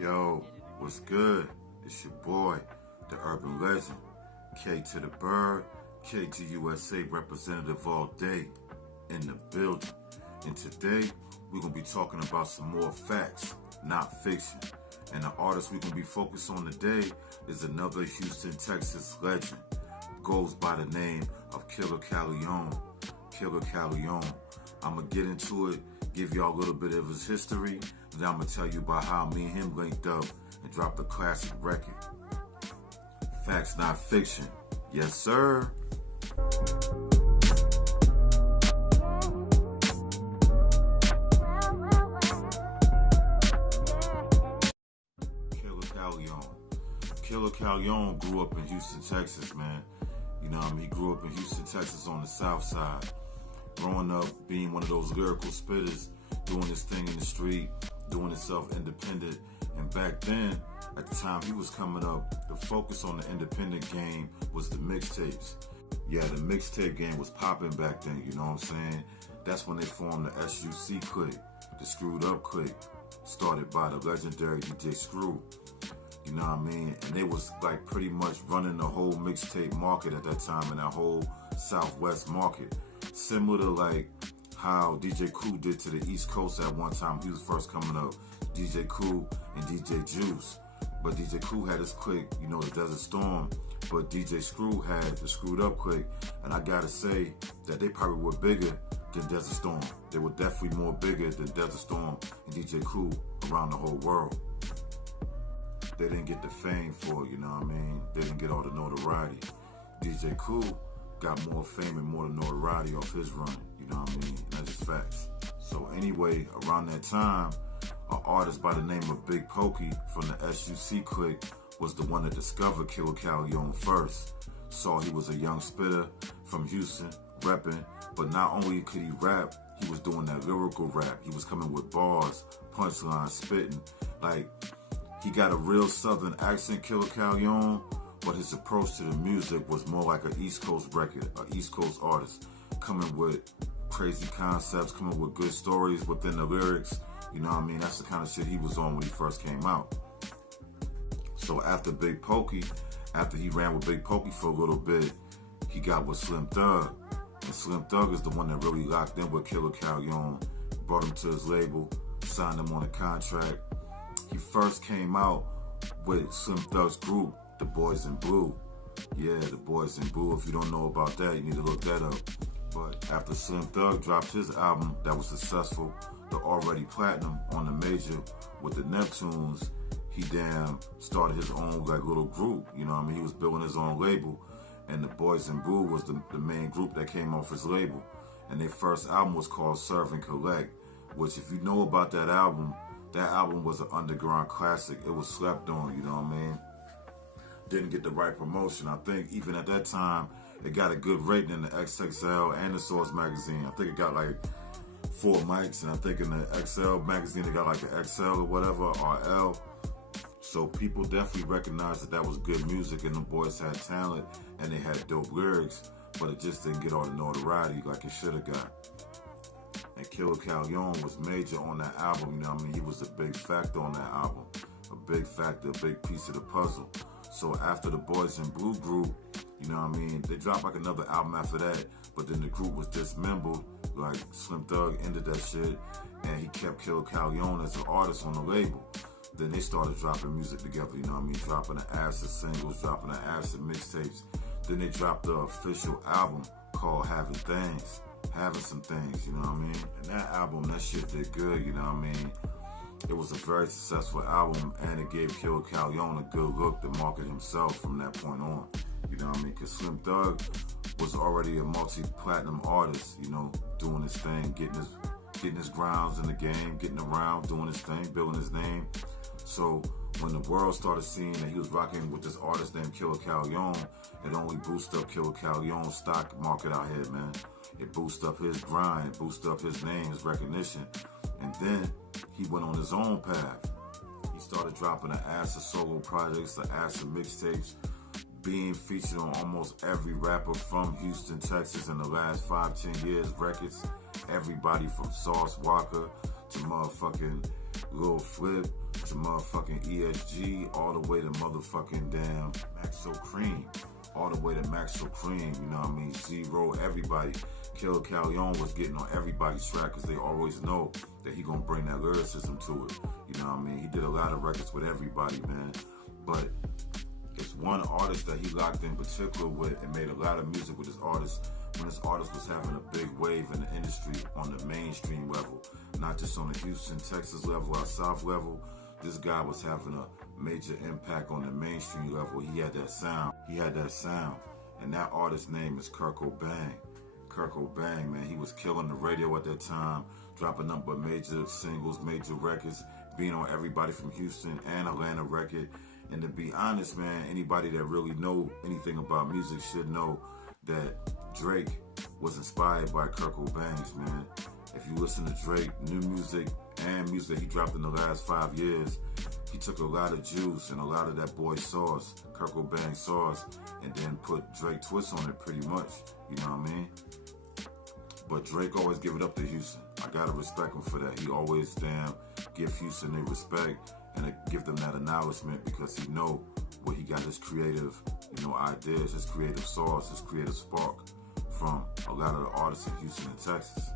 Yo, what's good? It's your boy, the urban legend, K to the bird, KGUSA representative all day in the building. And today, we're going to be talking about some more facts, not fiction. And the artist we're going to be focused on today is another Houston, Texas legend. Goes by the name of Killa Kyleon. Killa Kyleon. I'm going to get into it, give y'all a little bit of his history, and then I'm going to tell you about how me and him linked up and dropped a classic record. Facts, not fiction. Yes, sir. Killa Kyleon. Killa Kyleon grew up in Houston, Texas, man. You know what I mean? He grew up in Houston, Texas on the south side. Growing up, being one of those lyrical spitters, doing his thing in the street, doing himself independent. And back then, at the time he was coming up, the focus on the independent game was the mixtapes. Yeah, the mixtape game was popping back then, you know what I'm saying? That's when they formed the SUC clique, the Screwed Up clique, started by the legendary DJ Screw. You know what I mean? And they was like pretty much running the whole mixtape market at that time, and that whole Southwest market. Similar to like how DJ Kool did to the East Coast at one time. He was first coming up, DJ Kool and DJ Juice. But DJ Kool had his clique, you know, the Desert Storm. But DJ Screw had the Screwed Up clique. And I gotta say that they probably were bigger than Desert Storm. They were definitely more bigger than Desert Storm and DJ Kool around the whole world. They didn't get the fame for it, you know what I mean? They didn't get all the notoriety. DJ Kool got more fame and more notoriety off his run, you know what I mean? And that's just facts. So anyway, around that time, an artist by the name of Big Pokey from the SUC clique was the one that discovered Killa Kyleon first. Saw he was a young spitter from Houston, repping, but not only could he rap, he was doing that lyrical rap. He was coming with bars, punchlines, spitting. Like, he got a real southern accent, Killa Kyleon, but his approach to the music was more like an East Coast record, an East Coast artist, coming with crazy concepts, coming with good stories within the lyrics. You know what I mean? That's the kind of shit he was on when he first came out. So after Big Pokey, after he ran with Big Pokey for a little bit, he got with Slim Thug. And Slim Thug is the one that really locked in with Killa Kyleon, brought him to his label, signed him on a contract. He first came out with Slim Thug's group, the Boyz in Blue. Yeah, the Boyz in Blue. If you don't know about that, you need to look that up. But after Slim Thug dropped his album that was successful, the already platinum on the major with the Neptunes, he started his own like little group. You know what I mean? He was building his own label, and the Boyz in Blue was the main group that came off his label. And their first album was called Serve and Collect, which if you know about that album was an underground classic. It was slept on, you know what I mean? Didn't get the right promotion. I think even at that time, it got a good rating in the XXL and the Source magazine. I think it got like 4 mics, and I think in the XL magazine, it got like an XL or whatever, or L. So people definitely recognized that was good music, and the boys had talent, and they had dope lyrics, but it just didn't get all the notoriety like it should have got. And Killa Kyleon was major on that album, you know what I mean? He was a big factor on that album. A big factor, a big piece of the puzzle. So after the Boyz in Blue group, you know what I mean, they dropped like another album after that, but then the group was dismembered, like Slim Thug ended that shit, and he kept Killa Kyleon as an artist on the label. Then they started dropping music together, you know what I mean, dropping the acid singles, dropping the acid mixtapes. Then they dropped the official album called Having Some Things, you know what I mean? And that album, that shit did good, you know what I mean? It was a very successful album, and it gave Killa Kyleon a good look to market himself from that point on. You know what I mean? Because Slim Thug was already a multi-platinum artist, you know, doing his thing, getting his grounds in the game, getting around, doing his thing, building his name. So when the world started seeing that he was rocking with this artist named Killa Kyleon, it only boosted up Killa Kyleon's stock market out here, man. It boosted up his grind, boosted up his name, his recognition. And then he went on his own path. He started dropping the acid solo projects, the acid mixtapes, being featured on almost every rapper from Houston, Texas in the last 5-10 years records. Everybody from Sauce Walker to motherfucking Lil Flip to motherfucking ESG, all the way to motherfucking damn Maxo Cream, all the way to Maxo Cream, you know what I mean? Zero, everybody. Killa Kyleon was getting on everybody's track because they always know that he gonna bring that lyricism to it. You know what I mean? He did a lot of records with everybody, man. But it's one artist that he locked in particular with and made a lot of music with this artist when this artist was having a big wave in the industry on the mainstream level, not just on the Houston, Texas level or South level. This guy was having a major impact on the mainstream level. He had that sound. And that artist's name is Kurt Cobain. Kurt Cobain, man, he was killing the radio at that time, dropping up with major singles, major records, being on everybody from Houston and Atlanta record. And to be honest, man, anybody that really know anything about music should know that Drake was inspired by Kurt Cobain's, man. If you listen to Drake, new music and music that he dropped in the last 5 years, he took a lot of juice and a lot of that Boyz sauce, Kurt Cobain sauce, and then put Drake twist on it pretty much, you know what I mean? But Drake always give it up to Houston. I gotta respect him for that. He always give Houston their respect and give them that acknowledgement because he know where he got his creative, ideas, his creative sauce, his creative spark from a lot of the artists in Houston and Texas.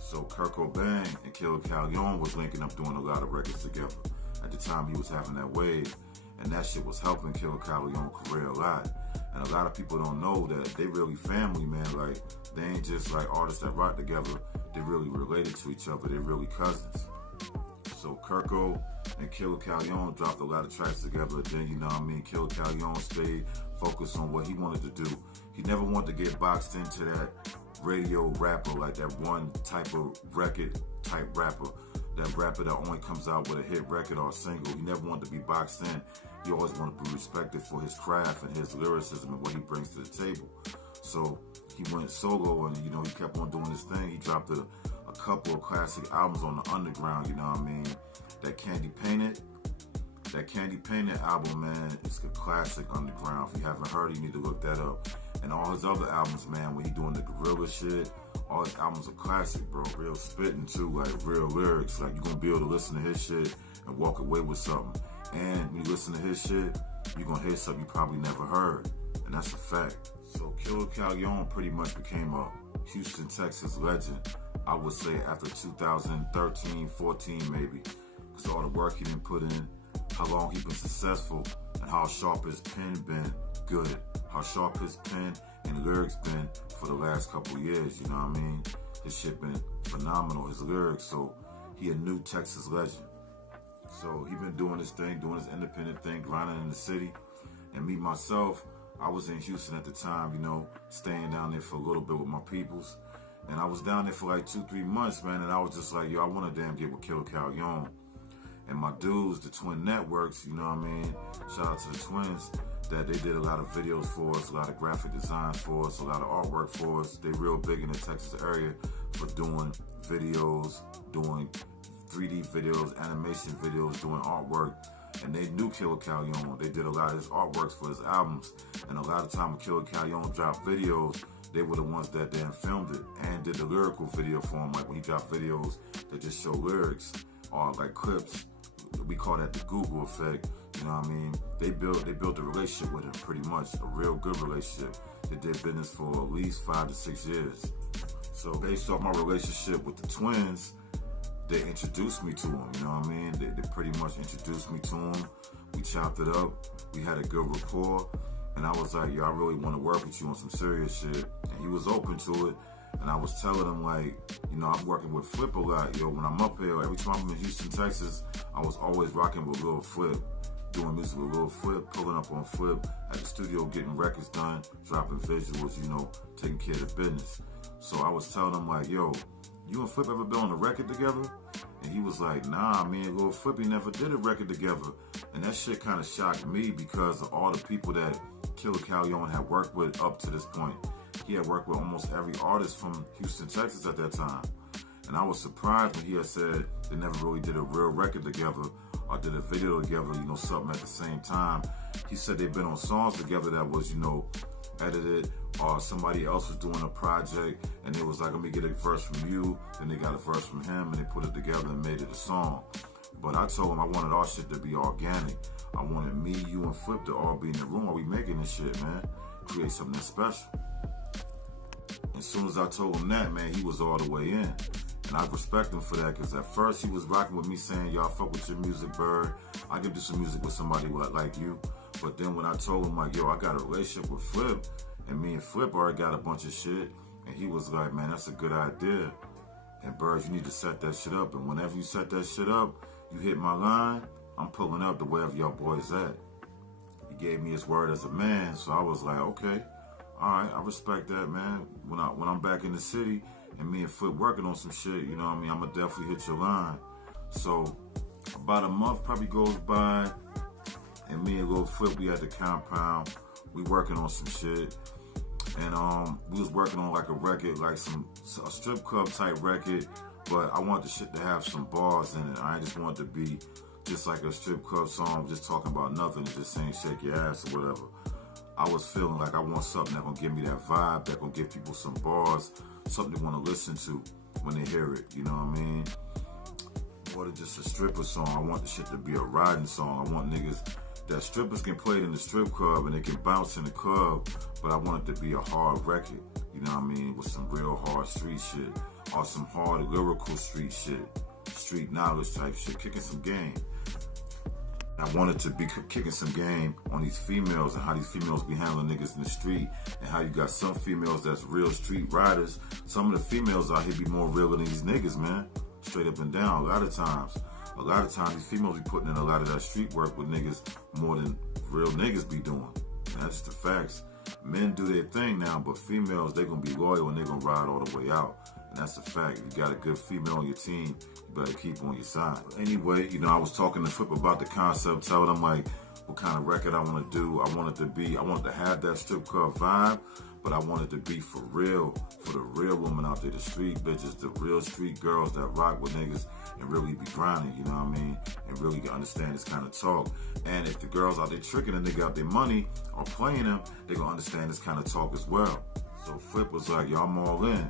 So Kurt Cobain and Killa Kyleon was linking up doing a lot of records together. At the time he was having that wave, and that shit was helping Killa Kyleon's career a lot. And a lot of people don't know that they really family, man. Like, they ain't just like artists that rock together. They really related to each other. They're really cousins. So Kirko and Killa Kyleon dropped a lot of tracks together. Then, you know what I mean, Killa Kyleon stayed focused on what he wanted to do. He never wanted to get boxed into that radio rapper, like that one type of record type rapper. That rapper that only comes out with a hit record or a single. He never wanted to be boxed in. He always wanted to be respected for his craft and his lyricism and what he brings to the table. So he went solo and, he kept on doing his thing. He dropped a couple of classic albums on the underground, you know what I mean? That Candy Painted album, man, it's a classic underground. If you haven't heard it, you need to look that up. And all his other albums, man, when he doing the gorilla shit, all his albums are classic, bro. Real spitting too, like real lyrics. Like, you're gonna be able to listen to his shit and walk away with something. And when you listen to his shit, you're gonna hear something you probably never heard. And that's a fact. So Killa Kyleon pretty much became a Houston, Texas legend, I would say after 2013, 14 maybe. Because all the work he done put in, how long he been successful, and how sharp his pen been good. How sharp his pen and lyrics been for the last couple years, you know what I mean? His shit been phenomenal, his lyrics, so he a new Texas legend. So he been doing his thing, doing his independent thing, grinding in the city. And me, myself, I was in Houston at the time, staying down there for a little bit with my peoples. And I was down there for like 2-3 months, man, and I was just like, yo, I want to damn get with Killa Kyleon. And my dudes, the Twin Networks, you know what I mean? Shout out to the twins, that they did a lot of videos for us, a lot of graphic designs for us, a lot of artwork for us. They real big in the Texas area for doing videos, doing 3D videos, animation videos, doing artwork. And they knew Killa Kyleon. They did a lot of his artworks for his albums. And a lot of time when Killa Kyleon dropped videos, they were the ones that then filmed it and did the lyrical video for him. Like when he dropped videos that just show lyrics or like clips, we call that the Google effect. You know what I mean? They built a relationship with him pretty much, a real good relationship. They did business for at least 5 to 6 years. So based off my relationship with the twins, they introduced me to him, you know what I mean? They pretty much introduced me to him. We chopped it up. We had a good rapport. And I was like, yo, I really want to work with you on some serious shit. And he was open to it. And I was telling him, like, I'm working with Flip a lot. Yo, when I'm up here, every time I'm in Houston, Texas, I was always rocking with Lil Flip. Doing music with Lil Flip, pulling up on Flip at the studio, getting records done, dropping visuals, taking care of the business. So I was telling him, like, yo, you and Flip ever been on a record together? And he was like, nah, me and Lil Flip, he never did a record together. And that shit kind of shocked me because of all the people that Killa Kyleon had worked with up to this point. He had worked with almost every artist from Houston, Texas at that time. And I was surprised when he had said they never really did a real record together or did a video together, something at the same time. He said they've been on songs together that was, edited, or somebody else was doing a project and it was like, let me get a verse from you, then they got a verse from him and they put it together and made it a song. But I told him I wanted our shit to be organic. I wanted me, you, and Flip to all be in the room while we making this shit, man. Create something special. As soon as I told him that, man, he was all the way in. And I respect him for that, because at first he was rocking with me saying, y'all fuck with your music, Bird. I can do some music with somebody like you. But then when I told him, like, yo, I got a relationship with Flip, and me and Flip already got a bunch of shit, and he was like, man, that's a good idea. And Bird, you need to set that shit up. And whenever you set that shit up, you hit my line, I'm pulling up to wherever y'all boys at. He gave me his word as a man, so I was like, okay, all right, I respect that, man. When I'm back in the city and me and Flip working on some shit, you know what I mean, I'm gonna definitely hit your line. So about a month probably goes by, and me and Lil Flip, we at the compound, we working on some shit. And we was working on like a record, like a strip club type record, but I want the shit to have some bars in it. I just want it to be just like a strip club song, just talking about nothing, just saying shake your ass or whatever. I was feeling like I want something that gonna give me that vibe, that gonna give people some bars, something they wanna listen to when they hear it, you know what I mean? More than just a stripper song, I want the shit to be a riding song. I want niggas that strippers can play it in the strip club and they can bounce in the club, but I want it to be a hard record, you know what I mean, with some real hard street shit, or some hard lyrical street shit, street knowledge type shit, kicking some game. I wanted to be kicking some game on these females and how these females be handling niggas in the street, and how you got some females that's real street riders. Some of the females out here be more real than these niggas, man, straight up and down. A lot of times these females be putting in a lot of that street work with niggas more than real niggas be doing. And that's the facts. Men do their thing now, but females, they gonna be loyal and they gonna ride all the way out. And that's a fact. You got a good female on your team, you better keep on your side. Anyway, you know, I was talking to Flip about the concept, telling him like what kind of record I want to do. I want to have that strip club vibe, but I want it to be for real, for the real women out there, the street bitches, the real street girls that rock with niggas and really be grinding, you know what I mean? And really understand this kind of talk. And if the girls out there tricking a nigga out their money or playing them, they gonna understand this kind of talk as well. So Flip was like, yo, I'm all in.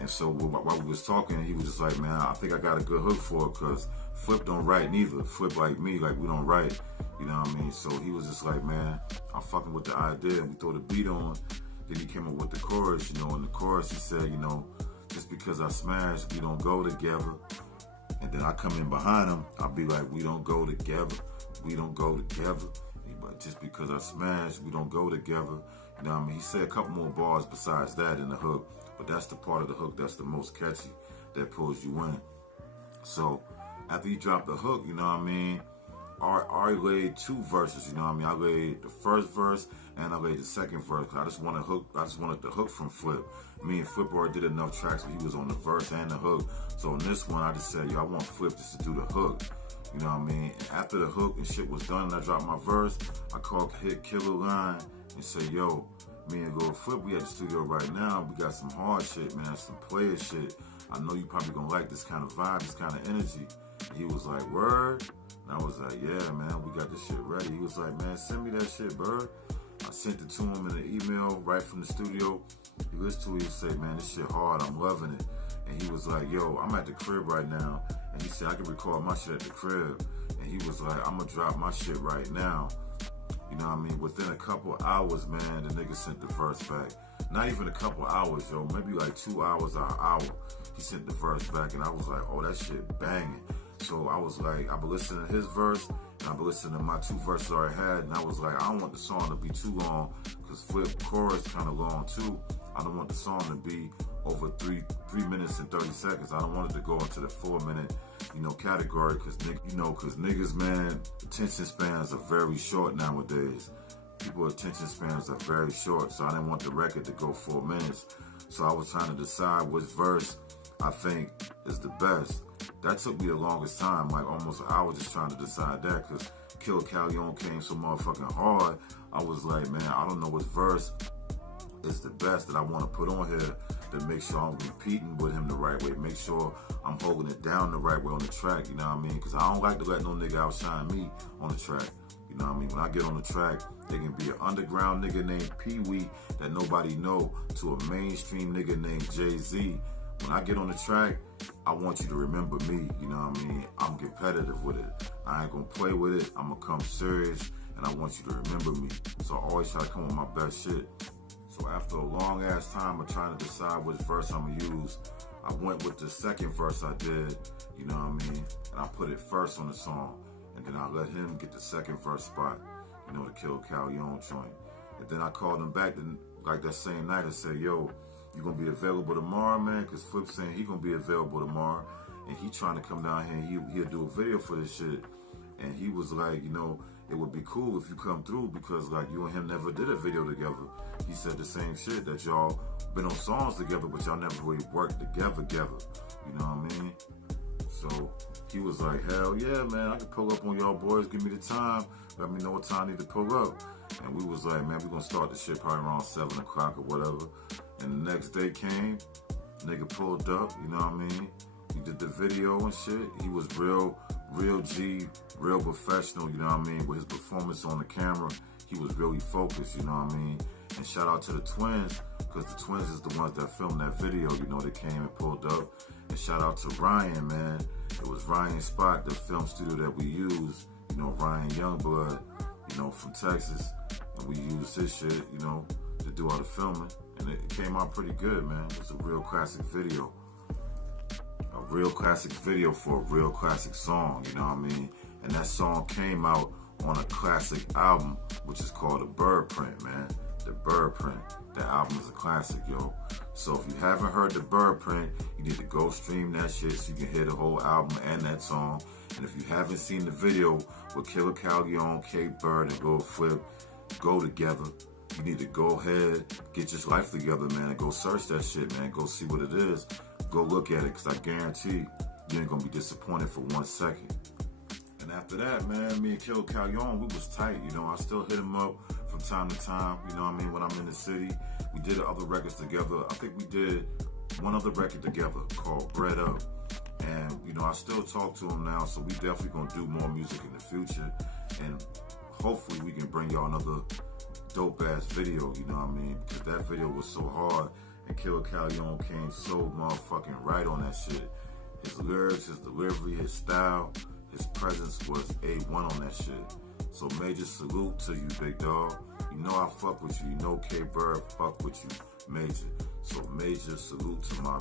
And so while we was talking, he was just like, man, I think I got a good hook for it, because Flip don't write neither. Flip like me, like we don't write, you know what I mean? So he was just like, man, I'm fucking with the idea. And we throw the beat on. Then he came up with the chorus, you know, in the chorus he said, you know, just because I smash, we don't go together. And then I come in behind him, I'll be like, we don't go together. We don't go together. But just because I smash, we don't go together. You know what I mean? He said a couple more bars besides that in the hook, but that's the part of the hook that's the most catchy, that pulls you in. So after he dropped the hook, you know what I mean, I laid two verses, you know what I mean? I laid the first verse and I laid the second verse. I just wanted the hook from Flip. Me and Flip already did enough tracks where he was on the verse and the hook. So in this one, I just said, yo, I want Flip just to do the hook. You know what I mean? And after the hook and shit was done and I dropped my verse, I hit Killa Kyleon and say, yo, me and Lil Flip, we at the studio right now. We got some hard shit, man, some player shit. I know you probably gonna like this kind of vibe, this kind of energy. And he was like, word? And I was like, yeah, man, we got this shit ready. He was like, man, send me that shit, Bird. I sent it to him in an email right from the studio. He listened to it, he said, man, this shit hard, I'm loving it. And he was like, yo, I'm at the crib right now. And he said, I can record my shit at the crib. And he was like, I'm gonna drop my shit right now. You know what I mean? Within a couple hours, man, the nigga sent the verse back. Not even a couple hours, yo, maybe like 2 hours or an hour. He sent the verse back, and I was like, oh, that shit banging. So I was like, I've been listening to his verse, and I've been listening to my two verses I already had, and I was like, I don't want the song to be too long, because Flip chorus kind of long too. I don't want the song to be over 3 minutes and 30 seconds. I don't want it to go into the 4 minute, you know, category, because niggas, man, attention spans are very short nowadays. People's attention spans are very short, so I didn't want the record to go 4 minutes. So I was trying to decide which verse I think is the best. That took me the longest time, like almost an hour just trying to decide that, because Killa Kyleon came so motherfucking hard. I was like, man, I don't know which verse is the best that I want to put on here to make sure I'm repeating with him the right way, make sure I'm holding it down the right way on the track, you know what I mean? Because I don't like to let no nigga outshine me on the track. You know what I mean? When I get on the track, there can be an underground nigga named Pee Wee that nobody know to a mainstream nigga named Jay-Z. when I get on the track, I want you to remember me, you know what I mean? I'm competitive with it. I ain't gonna play with it. I'm gonna come serious, and I want you to remember me. So I always try to come with my best shit. So after a long ass time of trying to decide which verse I'm gonna use, I went with the second verse I did, you know what I mean? And I put it first on the song, and then I let him get the second verse spot, you know, the Killa Kyleon joint. And then I called him back like that same night and said, yo, you gonna be available tomorrow, man? Cause Flip saying he gonna be available tomorrow, and he trying to come down here and he'll do a video for this shit. And he was like, you know, it would be cool if you come through because like you and him never did a video together. He said the same shit, that y'all been on songs together, but y'all never really worked together. You know what I mean? So he was like, hell yeah, man, I can pull up on y'all boys. Give me the time. Let me know what time I need to pull up. And we was like, man, we gonna start the shit probably around 7 o'clock or whatever. And the next day came, nigga pulled up, you know what I mean? He did the video and shit. He was real G, real professional, you know what I mean? With his performance on the camera, he was really focused, you know what I mean? And shout out to the twins, because the twins is the ones that filmed that video, you know, they came and pulled up. And shout out to Ryan, man. It was Ryan's spot, the film studio that we used, you know, Ryan Youngblood, you know, from Texas. And we used his shit, you know, to do all the filming. And it came out pretty good, man. It was a real classic video. A real classic video for a real classic song, you know what I mean? And that song came out on a classic album, which is called The Bird Print, man. The Bird Print. That album is a classic, yo. So if you haven't heard The Bird Print, you need to go stream that shit so you can hear the whole album and that song. And if you haven't seen the video with Killa Kyleon, K-Bird, and Lil Flip go together, you need to go ahead, get your life together, man, and go search that shit, man. Go see what it is. Go look at it, because I guarantee you ain't going to be disappointed for 1 second. And after that, man, me and Killa Kyleon, we was tight, you know. I still hit him up from time to time, you know what I mean, when I'm in the city. We did other records together. I think we did one other record together called Bread Up. And, you know, I still talk to him now, so we definitely going to do more music in the future. And hopefully we can bring y'all another dope-ass video, you know what I mean? Because that video was so hard, and Killa Kyleon came so motherfucking right on that shit. His lyrics, his delivery, his style, his presence was A1 on that shit. So major salute to you, big dog. You know I fuck with you. You know K-Bird fuck with you, major. So major salute to my